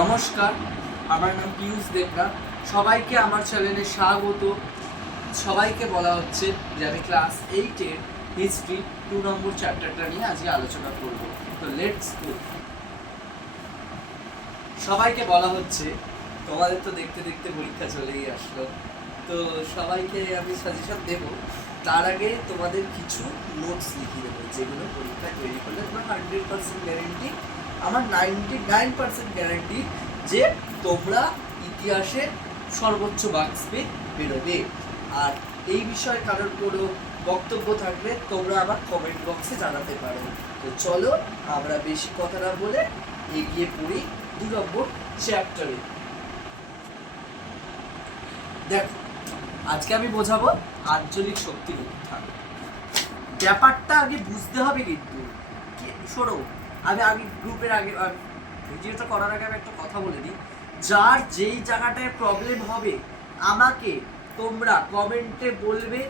নমস্কার, আমার নাম পিয়ুষ দেবরা। সবাইকে আমার চ্যানেলে স্বাগত। সবাইকে বলা হচ্ছে যে আমি ক্লাস 8-এর হিস্ট্রি 2 নম্বর চ্যাপ্টারটা নিয়ে আজকে আলোচনা করব। তো লেটস গো। সবাইকে বলা হচ্ছে, তোমাদের তো দেখতে দেখতে পরীক্ষা চলেই আসলো, তো সবাইকে আমি সাজেশন দেব। তার আগে তোমাদের কিছু নোটস লিখে দেবো, যেগুলো পরীক্ষা তৈরি করলে তোমার 100% গ্যারেন্টি, আমার 99% গ্যারেন্টি যে তোমরা ইতিহাসে সর্বোচ্চ মার্কস পেয়ে বেরোবে। আর এই বিষয়ে কারোর কোনো বক্তব্য থাকলে তোমরা আমার কমেন্ট বক্সে জানাতে পারো। তো চলো আমরা বেশি কথা না বলে এগিয়ে পড়ি 2 নম্বর চ্যাপ্টারে। দেখো, আজকে আমি বোঝাবো আঞ্চলিক শক্তির উত্থান। ব্যাপারটা আগে বুঝতে হবে, কিন্তু শোনো, আমি আগে গ্রুপের আগে ভিডিওটা করার আগে আমি একটা কথা বলে দিই। যার যেই জায়গাটায় প্রবলেম হবে আমাকে তোমরা কমেন্টে বলবে,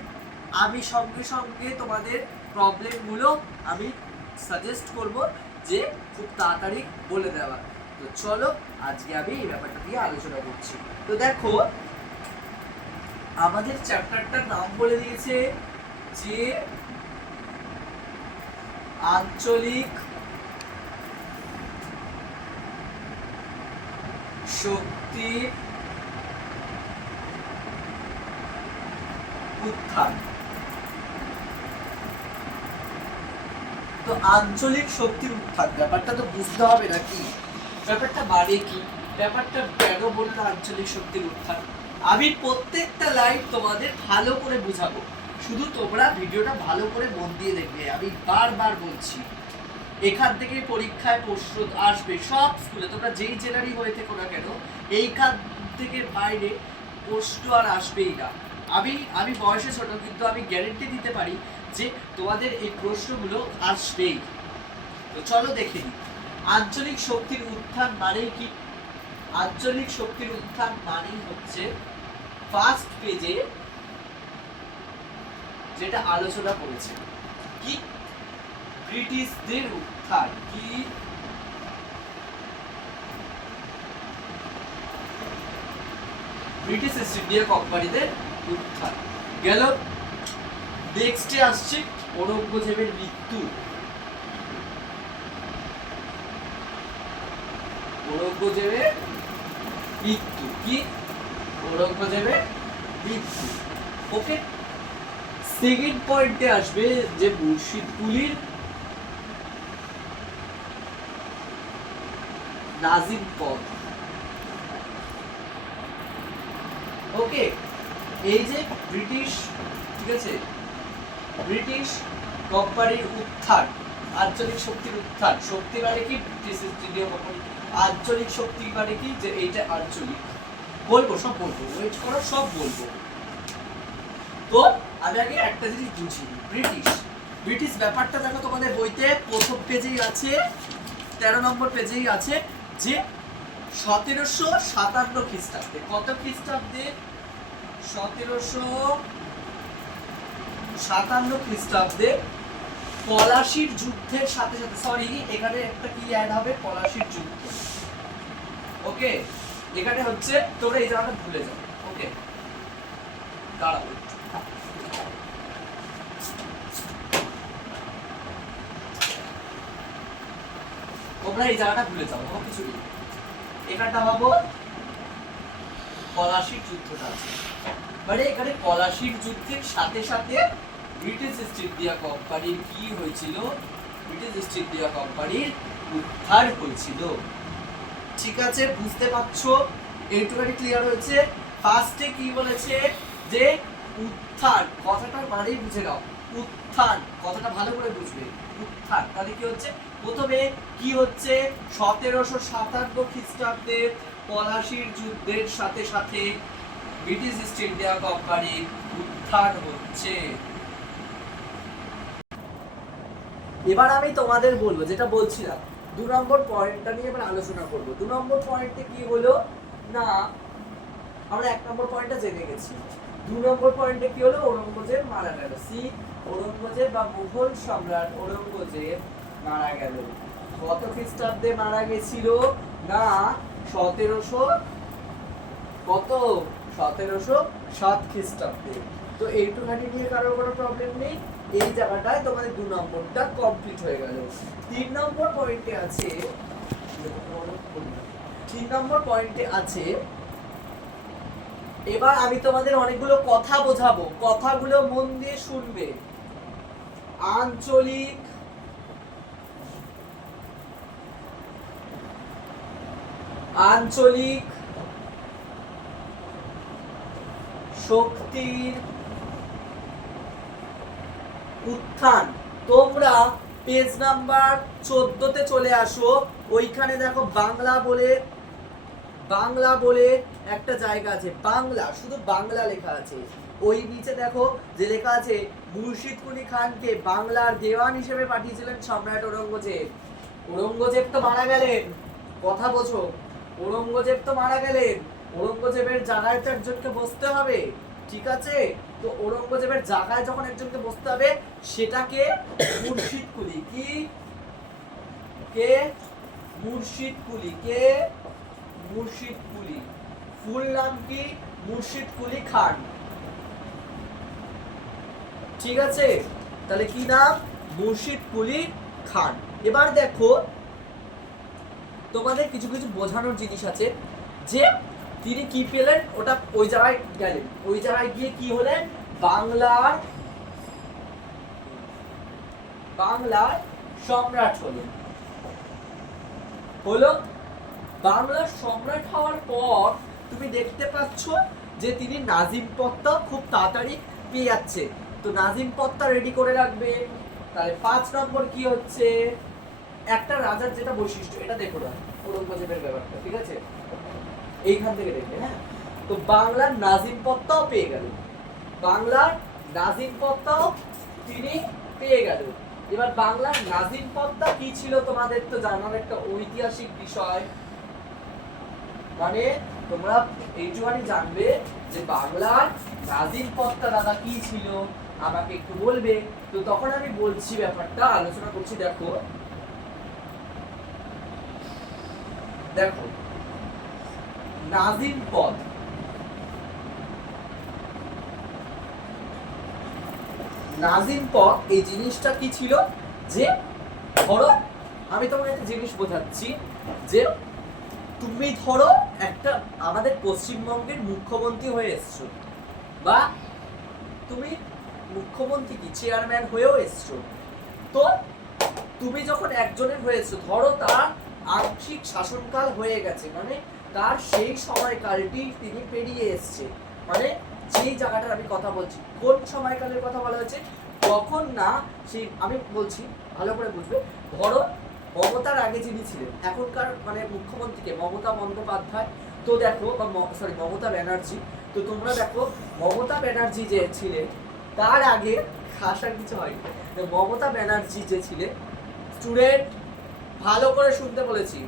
আমি সঙ্গে সঙ্গে তোমাদের প্রবলেমগুলো আমি সাজেস্ট করব যে খুব তাড়াতাড়ি বলে দেওয়া। তো চলো আজকে আমি এই ব্যাপারটা নিয়ে আলোচনা করছি। তো দেখো, আমাদের চ্যাপ্টারটার নাম বলে দিয়েছে যে আঞ্চলিক শক্তি উত্থান। তো আঞ্চলিক শক্তির উত্থান ব্যাপারটা তো বুঝতে হবে নাকি, ব্যাপারটা মানে কি, ব্যাপারটা কেন বললো আঞ্চলিক শক্তির উত্থান। আমি প্রত্যেকটা লাইন তোমাদের ভালো করে বুঝাবো, শুধু তোমরা ভিডিওটা ভালো করে মন দিয়ে দেখবে। আমি বারবার বলছি, এখান থেকে পরীক্ষায় প্রশ্ন আসবে সব স্কুলে, তোমরা যেই জেলারই হয়ে থেকো না কেন, এইখান থেকে বাইরে প্রশ্ন আর আসবেই না। আমি বয়সে ছোট, কিন্তু আমি গ্যারেন্টি দিতে পারি যে তোমাদের এই প্রশ্নগুলো আসবেই। তো চলো দেখে নিই আঞ্চলিক শক্তির উত্থান মানে কি। আঞ্চলিক শক্তির উত্থান মানেই হচ্ছে ফার্স্ট পেজে যেটা আলোচনা করেছে কি, ব্রিটিশদের উত্থান। কি ব্রিটিশ ইস্ট ইন্ডিয়া কোম্পানিদের উত্থান গেল। নেক্সটে আসছে ঔরঙ্গজেবের মৃত্যু। ঔরঙ্গজেবের মৃত্যু কি, ঔরঙ্গজেবের মৃত্যু। ওকে, সেকেন্ড পয়েন্টে আসবে যে মুর্শিদকুলির নাজিম পদ। ওকে, এই যে ব্রিটিশ, ঠিক আছে, ব্রিটিশ কোম্পানির উত্থান, আঞ্চলিক শক্তির উত্থান। শক্তি মানে কি, ব্রিটিশ ইস্ট ইন্ডিয়া কোম্পানি। আঞ্চলিক শক্তি মানে কি, যে এইটা আঞ্চলিক। বলবো, সব বলবো, ওয়েট করো, সব বলবো। তো আমি আগে একটা জিনিস বুঝি, ব্রিটিশ ব্যাপারটা দেখো তোমাদের বইতে প্রথম পেজেই আছে, 13 নম্বর পেজেই আছে যে 1757 খ্রিস্টাব্দে, কত খ্রিস্টাব্দে, 1757 খ্রিস্টাব্দে পলাশির যুদ্ধের সাথে সাথে, সরি এখানে একটা কি অ্যাড হবে, পলাশির যুদ্ধ। ওকে, এখানে হচ্ছে, তোমরা এই জায়গাটা ভুলে যাও। ওকে, দাঁড়াও, তোমরা এই জায়গাটা ভুলে যাও, কিছু নেই, এখানটা ভাবো পলাশির যুদ্ধটা আছে, মানে এখানে পলাশির যুদ্ধের সাথে সাথে ব্রিটিশ ইস্ট ইন্ডিয়া কোম্পানির কি হয়েছিল, ব্রিটিশ ইস্ট ইন্ডিয়া কোম্পানির উদ্ধার হয়েছিল। ঠিক আছে, বুঝতে পারছো, এইটুখানি ক্লিয়ার হয়েছে। ফার্স্টে কি বলেছে যে উত্থান, কথাটা মানেই বুঝে নাও, উত্থান কথাটা ভালো করে বুঝবে। উত্থান তাহলে কি হচ্ছে, প্রথমে কি হচ্ছে, 1757 খ্রিস্টাব্দে পলাশির যুদ্ধের সাথে সাথে ব্রিটিশ ইস্ট ইন্ডিয়া কোম্পানির উত্থান হচ্ছে। এবার আমি তোমাদের বলবো, যেটা বলছিলাম 2 নম্বর পয়েন্টটা নিয়ে এবার আলোচনা করব। 2 নম্বর পয়েন্টে কি হলো না, আমরা 1 নম্বর পয়েন্টটা জেনে গেছি। 2 নম্বর পয়েন্টে কি হলো, ঔরঙ্গজেব মারা গেল। ঔরঙ্গজেব বা মুঘল সম্রাট ঔরঙ্গজেব মারা গেল। কত খ্রিস্টাব্দে মারা গেছিল না, 1700 কত 1707 খ্রিস্টাব্দে। তো এইটুখানি নিয়ে কারোর কোনো প্রবলেম নেই। এই জায়গাটায় তোমাদের 2 নম্বরটা কমপ্লিট হয়ে গেল। 3 নম্বর পয়েন্টে আছে 3 নম্বর পয়েন্টে আছে, এবার আমি তোমাদের অনেকগুলো কথা বোঝাবো, কথাগুলো মন দিয়ে শুনবে। আঞ্চলিক আঞ্চলিক শক্তির উত্থান। তোমরা পেজ নাম্বার 14তে চলে আসো, ওইখানে দেখো বাংলা বলে একটা জায়গা আছে, বাংলা, শুধু বাংলা লেখা আছে। ওই নিচে দেখো যে লেখা আছে মুর্শিদ কুলি খানকে বাংলার দেওয়ান হিসেবে পাঠিয়েছিলেন সম্রাট ঔরঙ্গজেব। ঔরঙ্গজেব তো মারা গেলেন, কথা বোঝো, ঔরঙ্গজেব তো মারা গেলেন, ঔরঙ্গজেবের জায়গায় তো একজনকে বসতে হবে, ঠিক আছে? তো ঔরঙ্গজেবের জায়গায় যখন একজনকে বসতে হবে, সেটাকে মুর্শিদ কুলি কি কে মুর্শিদ কুলি কে মুর্শিদ কুলি, ফুল নাম কি মুর্শিদ কুলি খান, ঠিক আছে? তাহলে কি নাম? মুর্শিদ কুলি খান। এবার দেখো তোমাদের কিছু কিছু বোঝানোর জিনিস আছে, যে তিনি কি পেলেন, ওটা ওই জায়গায় গেলেন, ওই জায়গায় গিয়ে কি হলেন, বাংলার সম্রাট হলেন। বাংলার সম্রাট হওয়ার পর তুমি দেখতে পাচ্ছ যে তিনি নাজিম পত্তা খুব তাড়াতাড়ি পেয়ে যাচ্ছে। তো নাজিম পত্তা রেডি করে রাখবে। তাহলে 5 নম্বর কি হচ্ছে, একটা রাজার যেটা বৈশিষ্ট্য, এটা দেখো না ঔরঙ্গজেবের ব্যাপারটা, ঠিক আছে? এইখান থেকে দেখবে, হ্যাঁ। তো বাংলার নাজিম পত্তাও পেয়ে গেল, বাংলার নাজিম পত্তাও তিনি পেয়ে গেল। এবার বাংলার নাজিম পত্তা কি ছিল তোমাদের তো জানার একটা ঐতিহাসিক বিষয়, মানে তোমরা এইটুখানি জানবে যে বাংলার নাজিম পত্তা দাদা কি ছিল, আমাকে একটু বলবে। তো তখন আমি বলছি, ব্যাপারটা আলোচনা করছি। দেখো নাজিম পদ, নাজিম পদ এই জিনিসটা কি ছিল, যে ধরো আমি তোমাকে একটা জিনিস বোঝাচ্ছি, যে তুমি ধরো একটা আমাদের পশ্চিমবঙ্গের মুখ্যমন্ত্রী হয়ে এসছো, বা তুমি মুখ্যমন্ত্রী কি চেয়ারম্যান হয়েও এসছো। তো তুমি যখন একজনের হয়ে এসছো, ধরো তার আংশিক শাসনকাল হয়ে গেছে, মানে তার সেই সময়কালটি তিনি পেরিয়ে এসছে, মানে যেই জায়গাটার আমি কথা বলছি, কোন সময়কালের কথা বলা হয়েছে, তখন না সেই আমি বলছি, ভালো করে বুঝবে। ধরো মমতার আগে যিনি ছিলেন, এখনকার মানে মুখ্যমন্ত্রীকে মমতা বন্দ্যোপাধ্যায়, তো দেখো মমতা ব্যানার্জি, তো তোমরা দেখো মমতা ব্যানার্জি যে ছিলেন, তার আগে খাসার কিছু হয়নি। মমতা ব্যানার্জি যে ছিলেন, স্টুডেন্ট ভালো করে শুনতে বলেছি,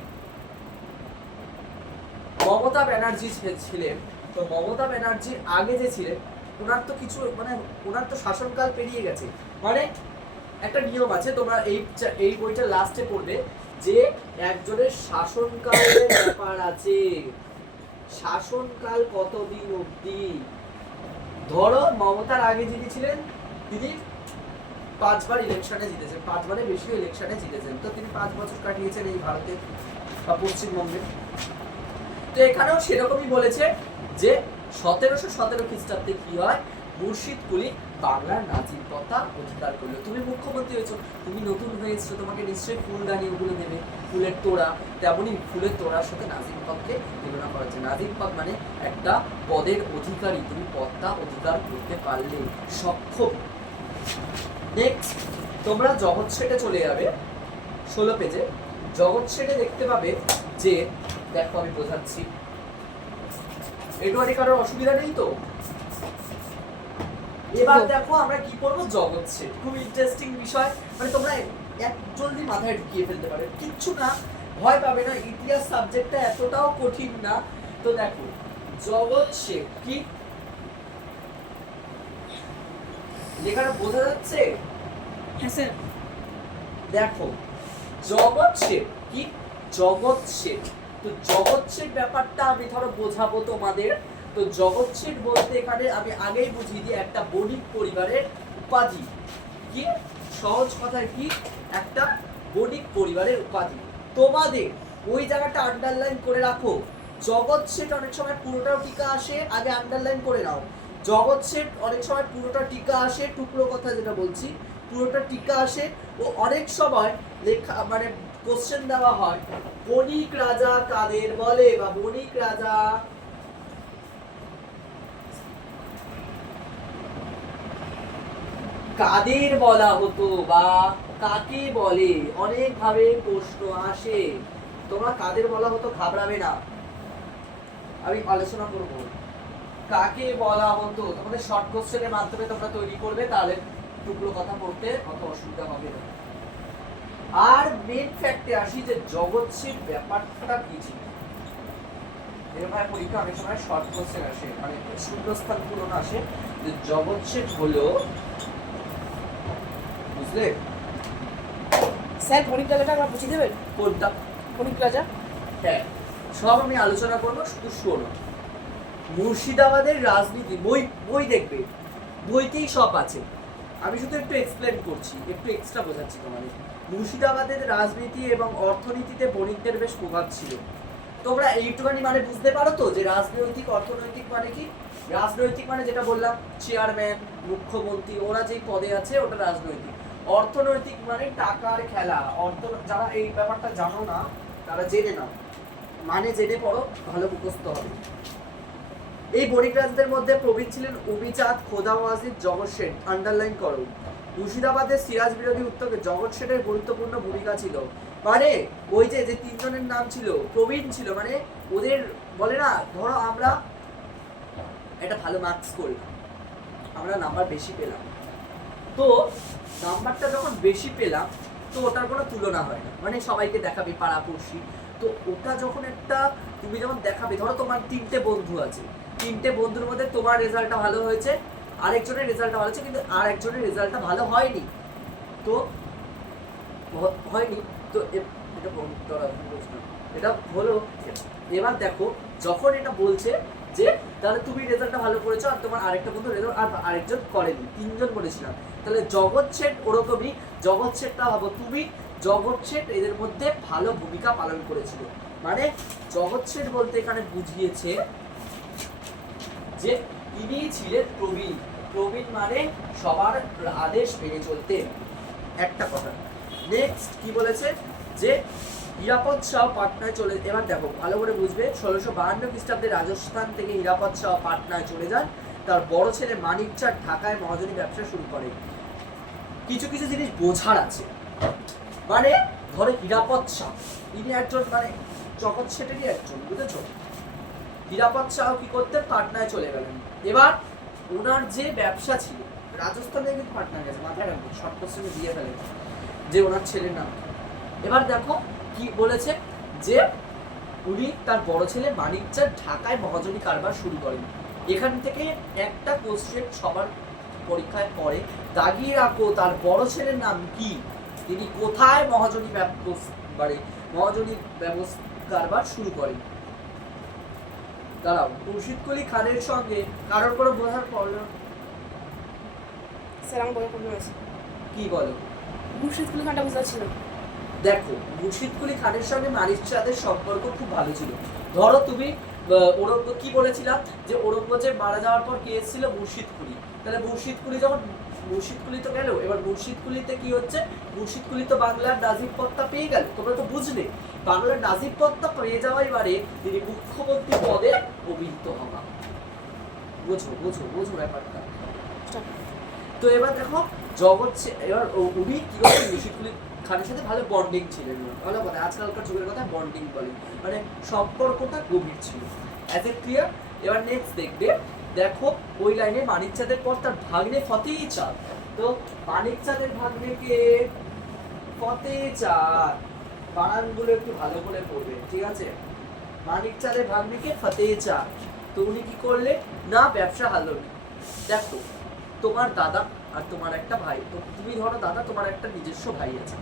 মমতা ব্যানার্জি ছিলেন, তো মমতা ব্যানার্জির আগে যে ছিলেন, ওনার তো কিছু মানে ওনার তো শাসনকাল পেরিয়ে গেছে। মানে একটা নিয়ম আছে, তোমরা এই বইটা লাস্টে পড়বে, যে একজনের শাসনকালের ব্যাপার আছে, শাসনকাল কতদিন অবধি। ধরো মমতার আগে যিনি ছিলেন, তিনি 5 বার ইলেকশনে জিতেছেন, 5 বারের বেশি ইলেকশনে জিতেছেন, তো তিনি 5 বছর কাটিয়েছেন এই ভারতে বা পশ্চিমবঙ্গে। তো এখানেও সেরকমই বলেছে যে 1717 খ্রিস্টাব্দে কি হয়, মুর্শিদ কুলি বাংলার নাজিম পত্তা অধিকার করলো। তুমি মুখ্যমন্ত্রী হয়েছো, তুমি নতুন হয়ে এসছো, তোমাকে নিশ্চয়ই ফুলদানি ওগুলো দেবে, ফুলের তোড়া, তেমনই ফুলের তোড়ার সাথে নাজিম পদকে তুলনা করা হচ্ছে। নাজিম পদ মানে একটা পদের অধিকারী, তুমি পদটা অধিকার করতে পারলে সক্ষম। নেক্সট তোমরা জগৎ সেটে চলে যাবে, 16 পেজে। জগৎ সেটে দেখতে পাবে যে, দেখো আমি বোঝাচ্ছি, এটুখানি কারোর অসুবিধা নেই তো? এবার দেখো আমরা কি করবো, জগৎ সেট, খুব ইন্টারেস্টিং বিষয়, মানে তোমরা এক জলদি মাথায় ঢুকিয়ে ফেলতে পারে, কিচ্ছু না, ভয় পাবে না, ইতিহাস সাবজেক্টটা এতটাও কঠিন না। তো দেখো জগৎ সেট কি, লেখাটা বোঝা যাচ্ছে? হ্যাঁ স্যার। দেখো জগৎ সেট কি, জগৎ সেট তো জগৎছেদ ব্যাপারটা আমি ধরো বোঝাবো তোমাদের। তো জগৎছেদ বলতে এখানে আমি আগেই বুঝিয়ে দিই, একটা বণিক পরিবারের উপাধি। কি সহজ কথায় কি, একটা বণিক পরিবারের উপাধি। তোমাদের ওই জায়গাটা আন্ডারলাইন করে রাখো। জগৎছেদ অনেক সময় পুরোটাও টিকা আসে, আগে আন্ডারলাইন করে নাও। জগৎছেদ অনেক সময় পুরোটা টিকা আসে, টুকরো কথা যেটা বলছি পুরোটা টিকা আসে। ও অনেক সময় লেখা মানে কোশ্চেন দেওয়া হয়, বণিক রাজা কাদের বলে, বা বণিক রাজা কাদের বলা হতো বা কাকে বলে, অনেক ভাবে প্রশ্ন আসে। তোমরা কাদের বলা হতো ঘাবড়াবে না, আমি আলোচনা করব। কাকে বলা হতো তোমাদের শর্ট কোশ্চেনের মাধ্যমে তোমরা তৈরি করবে, তাহলে টুকরো কথা পড়তে অত অসুবিধা হবে না। আর মেন ফ্যাক্টে আসি যে জগৎছেদ ব্যাপারটা কি ছিল। এরকম পরীক্ষা অনেক সময় শর্ট কোশ্চেন আসে, মানে শূন্যস্থান পূরণ আসে, যে জগৎছেদ হলো, বুঝলে স্যার বণিক রাজাটা আমরা বুঝিয়ে দেবেন? কোনটা বণিক রাজা? হ্যাঁ, সব আমি আলোচনা করবো, শুধু শোনো। মুর্শিদাবাদের রাজনীতি বই বই দেখবে, বইতেই সব আছে, আমি শুধু একটু এক্সপ্লেন করছি, একটু এক্সট্রা বোঝাচ্ছি তোমাদের। মুর্শিদাবাদের রাজনীতি এবং অর্থনীতিতে বণিকদের বেশ প্রভাব ছিল। তোমরা এইটুখানি মানে বুঝতে পারো তো যে রাজনৈতিক অর্থনৈতিক মানে কি। রাজনৈতিক মানে যেটা বললাম, চেয়ারম্যান, মুখ্যমন্ত্রী, ওরা যেই পদে আছে ওটা রাজনৈতিক। অর্থনৈতিক মানে টাকার খেলা। যারা এই ব্যাপারটা জানো না তারা জেনে নাও, মানে জেনে পড়ো, ভালো মুখস্থ হবে। এই বণিক রাজদের মধ্যে প্রবীণ ছিলেন অভিজাত, খোদা ওয়াজিদ, জগৎ শেঠ। আন্ডারলাইন করো। মুর্শিদাবাদের সিরাজ বিরোধী উত্তরে জগৎ শেঠের গুরুত্বপূর্ণ ভূমিকা ছিল। মানে ওই যে যে তিনজনের নাম ছিল প্রবীণ ছিল, মানে ওদের বলে না, ধরো আমরা একটা ভালো মার্কস করলাম, আমরা নাম্বার বেশি পেলাম, তো নাম্বারটা যখন বেশি পেলাম তো ওটার কোনো তুলনা হয় না, মানে সবাইকে দেখাবে পাড়াপড়শি। তো ওটা যখন একটা তুমি যখন দেখাবে, ধরো তোমার 3টে বন্ধু আছে, 3টে বন্ধুর মধ্যে তোমার রেজাল্টটা ভালো হয়েছে, আরেকজনের রেজাল্টটা ভালো হয়েছে, কিন্তু আরেকজনের রেজাল্টটা ভালো হয়নি, তো হয়নি তো এটা হলো। এবার দেখো যখন এটা বলছে যে তাহলে তুমি রেজাল্টটা ভালো করেছো আর তোমার আরেকটা বন্ধু রেজাল্ট আর আরেকজন করেনি, 3জন করেছিলাম, তাহলে জগৎছেদ ওরকমই। জগৎছেদটা ভাবো তুমি, জগৎছেদ এদের মধ্যে ভালো ভূমিকা পালন করেছিল। মানে জগৎছেদ বলতে এখানে বুঝিয়েছে যে তিনি ছিলেন প্রবীণ। প্রবীণ মানে সবার আদেশ মেনে চলতেন, একটা কথা। নেক্সট কি বলেছে, যে হীরাপদ শাহ পাটনায় চলে, এবার দেখো ভালো করে বুঝবে, 1652 খ্রিস্টাব্দে রাজস্থান থেকে হীরাপদ শাহ পাটনায় চলে যান। তার বড় ছেলে মানিক চাঁদ ঢাকায় মহাজনী ব্যবসা শুরু করে। কিছু কিছু জিনিস বোঝার আছে, মানে ধরো হীরাপদ শাহ ইনি একজন মানে জগৎ শেঠেরই একজন, বুঝেছো। হীরাপদ শাহ কি করতেন, পাটনায় চলে গেলেন। এবার ওনার যে ব্যবসা ছিল, রাজস্থান থেকে কিন্তু পাটনায় গেছে, মাথায় রাখবো, শর্ট কোশ্চেনে দিয়ে ফেলে যে ওনার ছেলের নাম। এবার দেখো কি বলেছে, যে উনি তার বড় ছেলে মানিক চাঁদ ঢাকায় মহাজনী কারবার শুরু করেন। এখান থেকে একটা কোশ্চেন সবার পরীক্ষায় পড়ে, দাগিয়ে রাখো তার বড় ছেলের নাম কি, তিনি কোথায় মহাজনী মহাজনী ব্যবস্থা কারবার শুরু করেন। দাঁড়াও, খুরশিদ কুলি খানের সঙ্গে কারোর কোনো বোঝার প্রবলেম? স্যার আমার বড় প্রবলেম আছে। কি বলো? খুরশিদ কুলি খানটা বুঝতে পারছি না। দেখো, খুরশিদ কুলি খানের সঙ্গে মানিক চাঁদের সম্পর্ক খুব ভালো ছিল। ধরো তুমি ঔরঙ্গজেব কি বলেছিলাম, যে ঔরঙ্গজেব মারা যাওয়ার পর কে এসেছিল, মুর্শিদ কুলি। তাহলে মুর্শিদ কুলি যখন, মুর্শিদ কুলি তো গেল, এবার মুর্শিদ কুলিতে কি হচ্ছে, মুর্শিদ কুলি তো বাংলার নাজিব পদটা পেয়ে গেল। তোমরা তো বুঝলে, বাংলার নাজিব পদটা পেয়ে যাওয়ার এবারে তিনি মুখ্যমন্ত্রী পদে অভিহিত হওয়া। বুঝো বুঝো বুঝো ব্যাপারটা। তো এবার দেখো জগৎ, এবার উনি কি করছেন, মুর্শিদ কুলি খানের সাথে ভালো বন্ডিং ছিলেন, ভালো কথা, আজকালকার যুগের কথা বন্ডিং বলে, মানে সম্পর্কটা গভীর ছিল। As a clear. এবার নেক্সট দেখবে, দেখো ওই লাইনে মানিক চাঁদের পর তার ভাগ্নে ফতেহ চাঁদ। তো মানিক চাঁদের ভাগ্নেকে ফতেহ চাঁদ, বানানগুলো একটু ভালো করে পড়বে, ঠিক আছে। মানিক চাঁদের ভাগ্নেকে ফতেহ চাঁদ। তো উনি কি করলে না, ব্যবসা ভালো। দেখো তোমার দাদা আর তোমার একটা ভাই, তো তুমি ধরো দাদা তোমার একটা নিজস্ব ভাই আছে,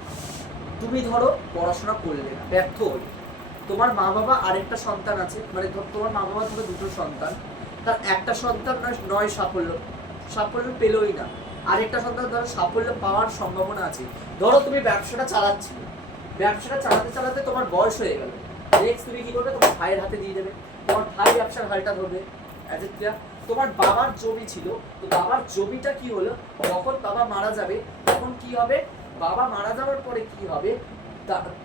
তুমি ধরো পড়াশোনা করলে না, ব্যর্থ হলে, তোমার মা বাবা আরেকটা সন্তান আছে, মানে তোমার মা বাবা ধরো দুটো সন্তান, তার একটা সন্তান নয় সাফল্য পেলোই না, আরেকটা সন্তান ধরো সাফল্য পাওয়ার সম্ভাবনা আছে। ধরো তুমি ব্যবসাটা চালাচ্ছিলে, ব্যবসাটা চালাতে চালাতে তোমার বয়স হয়ে গেল, নেক্সট তুমি কি করবে, তোমার ভাইয়ের হাতে দিয়ে দেবে, তোমার ভাই ব্যবসার হালটা ধরবে। অ্যাজ এ ক্লিয়ার, তোমার বাবার জমি ছিল, তো বাবার জমিটা কি হলো, যখন বাবা মারা যাবে তখন কি হবে, বাবা মারা যাওয়ার পরে কি হবে,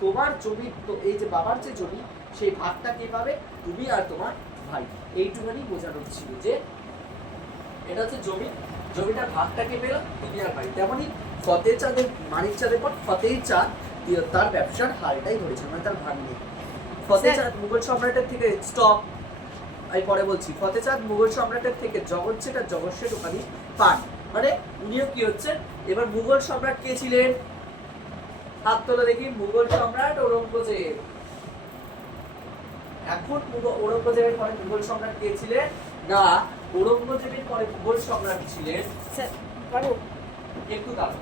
তোমার জমি, তো এই যে বাবার যে জমি সেই ভাগটা কে পাবে, তুমি আর তোমার ভাই। এইটুখানি বোঝানোর ছিল যে এটা হচ্ছে জমি, জমিটার ভাগটা কে পেল, তুমি আর ভাই। তেমনই ফতেহ চাঁদের, মানিক চাঁদের পর ফতেহ চাঁদ তার ব্যবসার হালটাই ধরেছিল, মানে তার ভাগ নেই। ফতেহ চাঁদ মুঘল সম্রাটের থেকে, স্টপ, আমি পরে বলছি, ফতেহ চাঁদ মুঘল সম্রাটের থেকে জগৎ শেঠ আর জগৎ শেঠ উপাধি পান, মানে উনিও কি হচ্ছে, এবার মুঘল সম্রাট কে ছিলেন, হাত তোলা দেখি, মুঘল সম্রাট ঔরঙ্গজেব। এখন ঔরঙ্গজেবের পরে মুঘল সম্রাট কে ছিলেন, না ঔরঙ্গজেবের পরে মুঘল সম্রাট ছিলেন, স্যার পারবো একটু দাঁড়াও,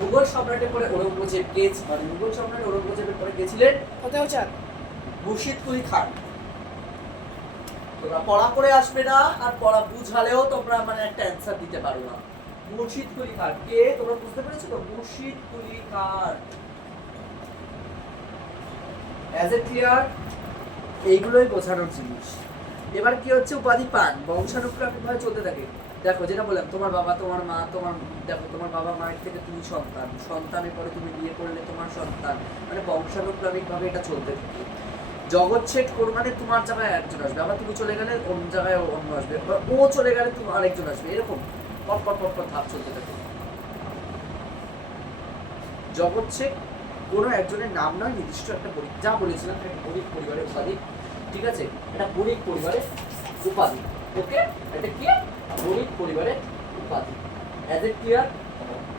মুঘল সম্রাটের পরে ঔরঙ্গজেব কে, মানে মুঘল সম্রাট ঔরঙ্গজেবের পরে কে ছিলেন, ফতেহ চাঁদ, মুর্শিদ কুলি খান। তোমরা পড়া করে আসবে না, আর পড়া বুঝালেও তোমরা মানে একটা অ্যানসার দিতে পারো না। মুর্শিদ কুলি খান কে, তোমরা বুঝতে পেরেছো তো, মুর্শিদ কুলি খান। অ্যাজ এ ক্লিয়ার, এইগুলোই বোঝানোর জিনিস। এবার কি হচ্ছে, উপাধি পান বংশানুক্রমিক ভাবে চলতে থাকে। দেখো যেটা বললাম, তোমার বাবা, তোমার মা, তোমার, দেখো তোমার বাবা মায়ের থেকে তুমি সন্তান, সন্তানের পরে তুমি বিয়ে করলে তোমার সন্তান, মানে বংশানুক্রমিক ভাবে এটা চলতে থাকে। জগৎ শেঠ মানে তোমার জায়গায় একজন আসবে, আবার তুমি চলে গেলে অন্য জায়গায় অন্য আসবে, ও চলে গেলে তুমি আরেকজন আসবে, এরকম পর পর পর পর ধাপ চলতে থাকে। জগৎ শেঠ কোনো একজনের নাম নয়, নির্দিষ্ট একটা যা বলেছিলাম একটা বণিক পরিবারের উপাধি, ঠিক আছে, এটা বণিক পরিবারের উপাধি, ওকে, এটা কি বণিক পরিবারের উপাধি। অ্যাজ এ ক্লিয়ার,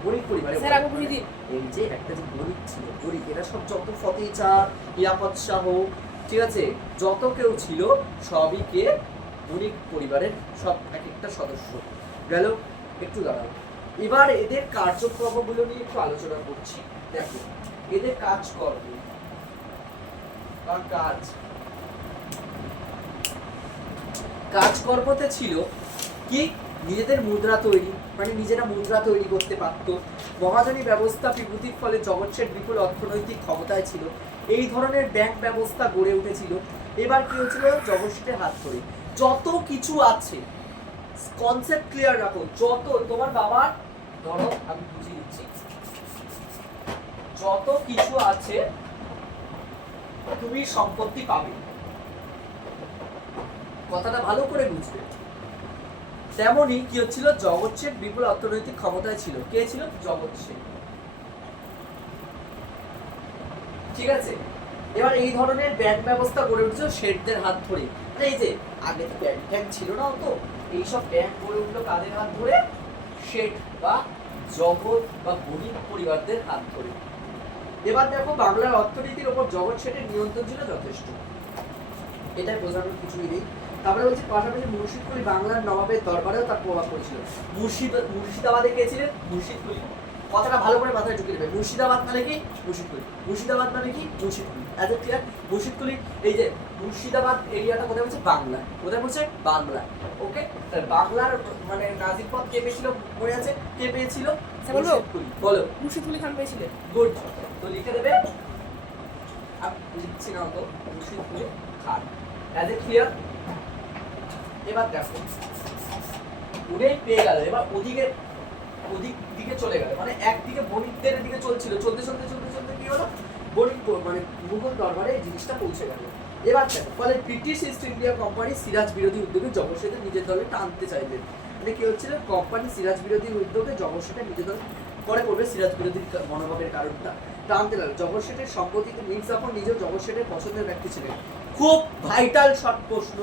বণিক পরিবারের, স্যার আগে বুঝিয়ে দিন। এই যে একটা যে বণিক ছিল, বণিক, এরা সব যত ফতেহ চাঁদ, ইয়াকত শাহ, ঠিক আছে, যত কেউ ছিল সবই কে, বণিক পরিবারের সব এক একটা সদস্য গেল। একটু দাঁড়াও, এবার এদের কার্যক্রমগুলো নিয়ে একটু আলোচনা করছি। দেখো এদের কাজকর্ম বা কাজকর্মতে ছিল কি, নিজেদের মুদ্রা তৈরি, মানে নিজেরা মুদ্রা তৈরি করতে পারতো। মহাজনী ব্যবস্থা বিভূতির ফলে জগৎ শেঠ বিপুল অর্থনৈতিক ক্ষমতায় ছিল, এই ধরনের ব্যাংক ব্যবস্থা গড়ে উঠেছিল। এবার কি হয়েছিল, জগৎ শেঠের হাত ধরে যত কিছু আছে, কনসেপ্ট ক্লিয়ার রাখো, যত তোমার বাবার, ধরো আমি বুঝিয়ে দিচ্ছি, যত কিছু আছে তুমি সম্পত্তি পাবে, কথাটা ভালো করে বুঝবে। তেমনই কি হচ্ছিল, জগৎ শেঠ বিপুল অর্থনৈতিক ক্ষমতায় ছিল। কে ছিল, জগৎ শেঠ, ঠিক আছে। এবার এই ধরনের ব্যাংক ব্যবস্থা গড়ে উঠছিল শেঠদের হাত ধরে, মানে এই যে আগে তো ব্যাংক ছিল না, তো এইসব ব্যাংক গড়ে উঠলো কাদের হাত ধরে, শেঠ বা জগৎ বা বণিক পরিবারদের হাত ধরে। এবার দেখো বাংলার অর্থনীতির ওপর জগৎ শেঠের নিয়ন্ত্রণ ছিল যথেষ্ট, এটাই বোঝানোর কিছুই নেই। তারপরে বলছি, পাশাপাশি মুর্শিদ কুলি বাংলার নবাবের দরবারেও তার প্রভাব পড়েছিল। মুর্শিদাবাদে কে ছিলেন, মুর্শিদ কুলি, কথাটা ভালো করে মাথায় ঢুকিয়ে দেবে। মুর্শিদাবাদ মানে কি, মুর্শিদ কুলি, মুর্শিদাবাদ মানে কি, মুর্শিদ কুলি, এত ক্লিয়ার। মুর্শিদ কুলি, এই যে মুর্শিদাবাদ এরিয়াটা কোথায় বলছে, বাংলা, কোথায় বলছে, বাংলা, ওকে। বাংলার মানে নাজির পদ কে পেয়েছিল, মনে আছে, কে পেয়েছিল, মুর্শিদ কুলি, বলো, মুর্শিদ কুলি খান পেয়েছিলেন। গুড, তো লিখে দেবে, আমি লিখছি না তো, মুর্শিদ কুলি খান, এত ক্লিয়ার। এবার দেখো উনি পেয়ে গেল, এবার ওদিক দিকে চলে গেল, মানে একদিকে বণিকদের দিকে চলছিল, চলতে চলতে চলতে চলতে কি হলো, বণিক মানে মুঘল দরবারে এই জিনিসটা পৌঁছে গেল। এবার দেখো, ফলে British east India company Siraj বিরোধী উদ্যোগে জগৎ শেঠের নিজের দলে টানতে চাইলেন। মানে কি হচ্ছিল, কোম্পানি সিরাজ বিরোধী উদ্যোগে জগৎ শেঠের নিজের দল পরে করবে, সিরাজ বিরোধী মনোভাবের কারণটা টানতে লাগলো। জগৎ শেঠের সম্পত্তিতে মীর জাফর নিজেও জগৎ শেঠের পছন্দের ব্যক্তি ছিলেন। খুব ভাইটাল শর্ট প্রশ্ন,